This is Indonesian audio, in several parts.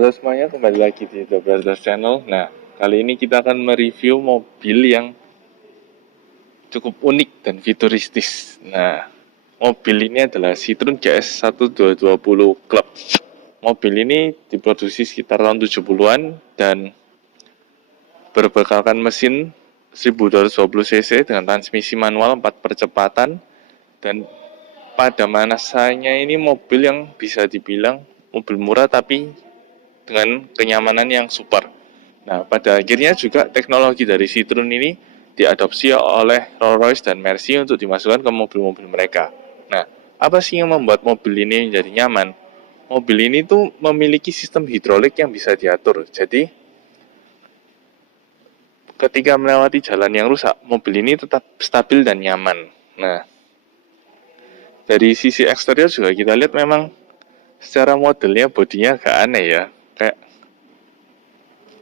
Halo semuanya, kembali lagi di The Brothers Channel. Nah, kali ini kita akan mereview mobil yang cukup unik dan futuristis. Nah, mobil ini adalah Citroen GS 1220 Club. Mobil ini diproduksi sekitar tahun 70-an dan berbekalkan mesin 1220 cc dengan transmisi manual 4 percepatan, dan pada masanya ini mobil yang bisa dibilang mobil murah tapi dengan kenyamanan yang super. Nah, pada akhirnya juga teknologi dari Citroen ini diadopsi oleh Rolls-Royce dan Mercy untuk dimasukkan ke mobil-mobil mereka. Nah, apa sih yang membuat mobil ini menjadi nyaman? Mobil ini tuh memiliki sistem hidrolik yang bisa diatur. Jadi, ketika melewati jalan yang rusak, mobil ini tetap stabil dan nyaman. Nah, dari sisi eksterior juga kita lihat memang secara modelnya bodinya agak aneh ya. Kayak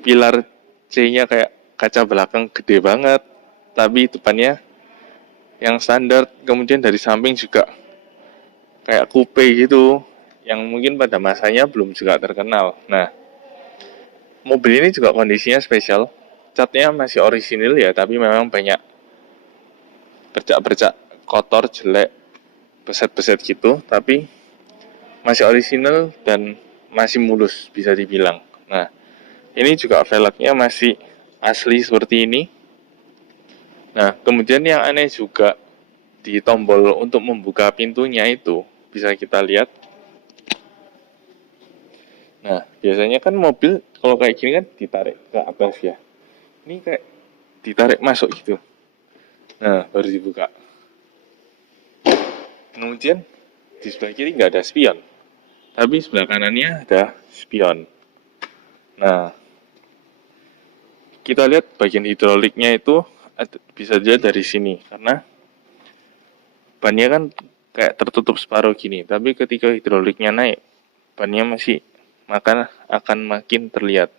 pilar C-nya kayak kaca belakang gede banget, tapi depannya yang standar. Kemudian dari samping juga kayak coupe gitu, yang mungkin pada masanya belum juga terkenal. Nah, mobil ini juga kondisinya spesial. Catnya masih orisinil ya, tapi memang banyak bercak-bercak kotor, jelek, beset-beset gitu, tapi masih orisinil dan masih mulus bisa dibilang. Nah, ini juga velgnya masih asli seperti ini. Nah, kemudian yang aneh juga di tombol untuk membuka pintunya itu bisa kita lihat. Nah, biasanya kan mobil kalau kayak gini kan ditarik ke atas ya. Ini kayak ditarik masuk gitu. Nah, baru dibuka. Kemudian di sebelah kiri nggak ada spion, tapi sebelah kanannya ada spion. Nah, kita lihat bagian hidroliknya itu bisa dilihat dari sini, karena bannya kan kayak tertutup separuh gini, tapi ketika hidroliknya naik, bannya masih akan makin terlihat.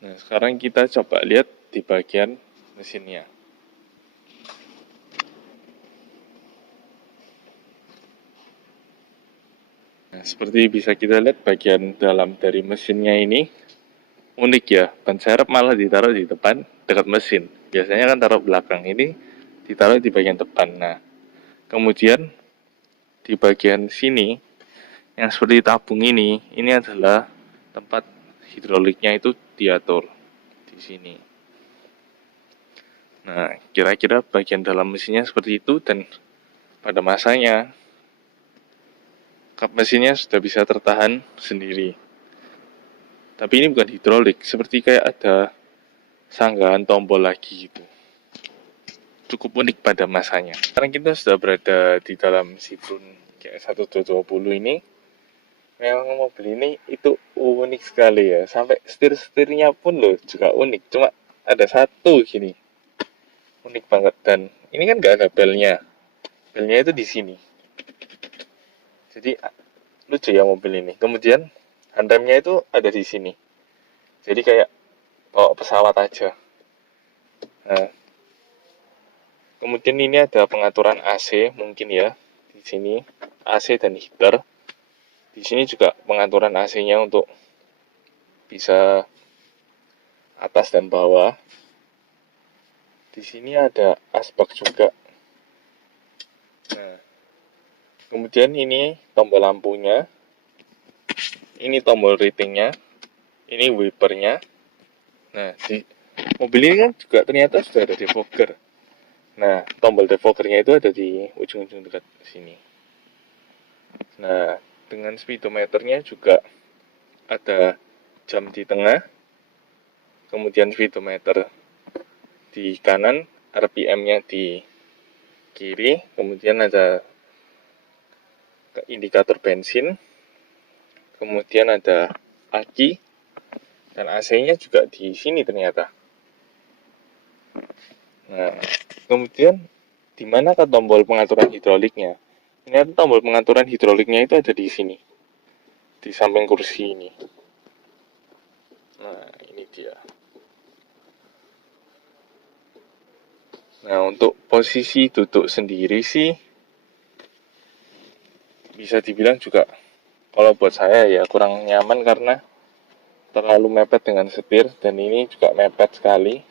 Nah, sekarang kita coba lihat di bagian mesinnya. Nah, seperti bisa kita lihat bagian dalam dari mesinnya ini unik ya. Ban serep malah ditaruh di depan dekat mesin. Biasanya kan taruh belakang, ini ditaruh di bagian depan. Nah, kemudian di bagian sini yang seperti tabung ini adalah tempat hidroliknya itu diatur di sini. Nah, kira-kira bagian dalam mesinnya seperti itu, dan pada masanya kap mesinnya sudah bisa tertahan sendiri. Tapi ini bukan hidrolik, seperti kayak ada sanggahan tombol lagi gitu. Cukup unik pada masanya. Sekarang kita sudah berada di dalam Citroen GS 1220 ini. Memang mobil ini itu unik sekali ya. Sampai setir-setirnya pun loh juga unik. Cuma ada satu gini. Unik banget, dan ini kan nggak ada belnya. Belnya itu di sini. Jadi lucu ya mobil ini. Kemudian handremnya itu ada di sini. Jadi kayak bawa pesawat aja. Nah, kemudian ini ada pengaturan AC mungkin ya di sini, AC dan heater. Di sini juga pengaturan AC-nya untuk bisa atas dan bawah. Di sini ada asbak juga. Nah, kemudian ini tombol lampunya, ini tombol ratingnya, ini wipernya. Nah, di mobil ini kan juga ternyata sudah ada defogger. Nah, tombol defoggernya itu ada di ujung-ujung dekat sini. Nah, dengan speedometernya juga ada jam di tengah, kemudian speedometer di kanan, RPM-nya di kiri, kemudian ada indikator bensin, kemudian ada aki, dan AC-nya juga di sini ternyata. Nah, kemudian di manakah tombol pengaturan hidroliknya? Ternyata tombol pengaturan hidroliknya itu ada di sini, di samping kursi ini. Nah, ini dia. Nah, untuk posisi duduk sendiri sih bisa dibilang juga Kalau buat saya ya kurang nyaman karena terlalu mepet dengan setir, dan ini juga mepet sekali.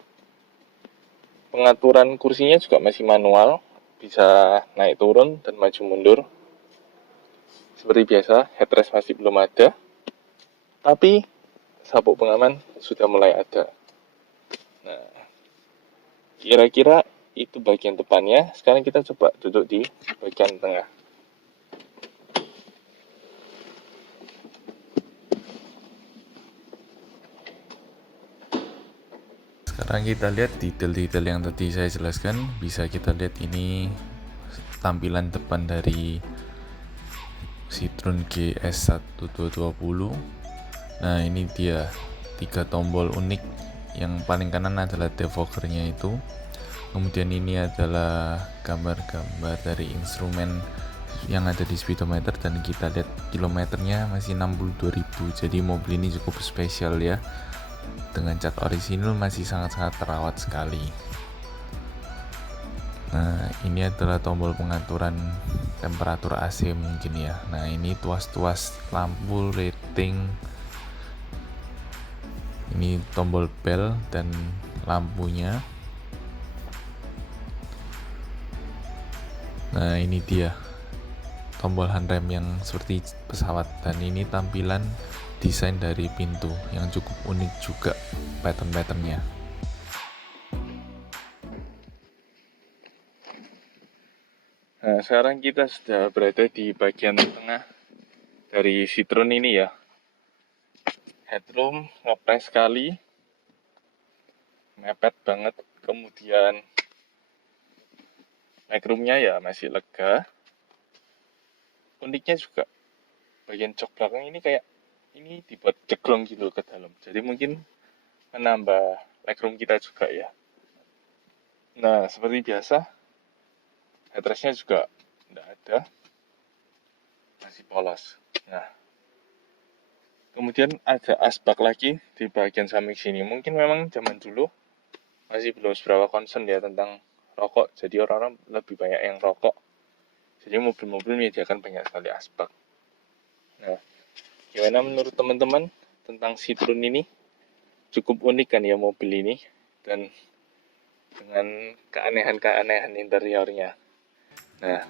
Pengaturan kursinya juga masih manual, bisa naik turun dan maju mundur. Seperti biasa, headrest masih belum ada, tapi sabuk pengaman sudah mulai ada. Nah, kira-kira itu bagian depannya. Sekarang kita coba duduk di bagian tengah. Sekarang kita lihat detail-detail yang tadi saya jelaskan. Bisa kita lihat ini tampilan depan dari Citroen GS1220. Nah, ini dia 3 tombol unik. Yang paling kanan adalah defoggernya itu. Kemudian ini adalah gambar-gambar dari instrumen yang ada di speedometer, dan kita lihat kilometernya masih 62.000. Jadi mobil ini cukup spesial ya. Dengan cat orisinil masih sangat-sangat terawat sekali. Nah, ini adalah tombol pengaturan temperatur AC mungkin ya. Nah, ini tuas-tuas lampu rating. Ini tombol bel dan lampunya. Nah, ini dia tombol handrem yang seperti pesawat, dan ini tampilan desain dari pintu yang cukup unik juga pattern-patternnya. Nah, sekarang kita sudah berada di bagian tengah dari Citroen ini ya. Headroom ngepres sekali, mepet banget. Kemudian legroomnya ya masih lega. Uniknya juga bagian jok belakang ini kayak ini dibuat jeglong gitu ke dalam. Jadi mungkin menambah legroom kita juga ya. Nah, seperti biasa, headrestnya juga tidak ada, masih polos. Nah, kemudian ada asbak lagi di bagian samping sini. Mungkin memang zaman dulu masih belum seberapa concern ya tentang rokok, jadi orang-orang lebih banyak yang rokok. Jadi mobil-mobil menyediakan banyak sekali asbak. Nah, gimana menurut teman-teman tentang Citroen ini? Cukup unik kan ya mobil ini, dan dengan keanehan-keanehan interiornya. Nah,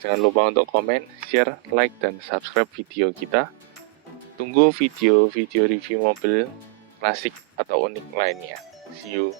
jangan lupa untuk komen, share, like, dan subscribe video kita. Tunggu video-video review mobil klasik atau unik lainnya. See you.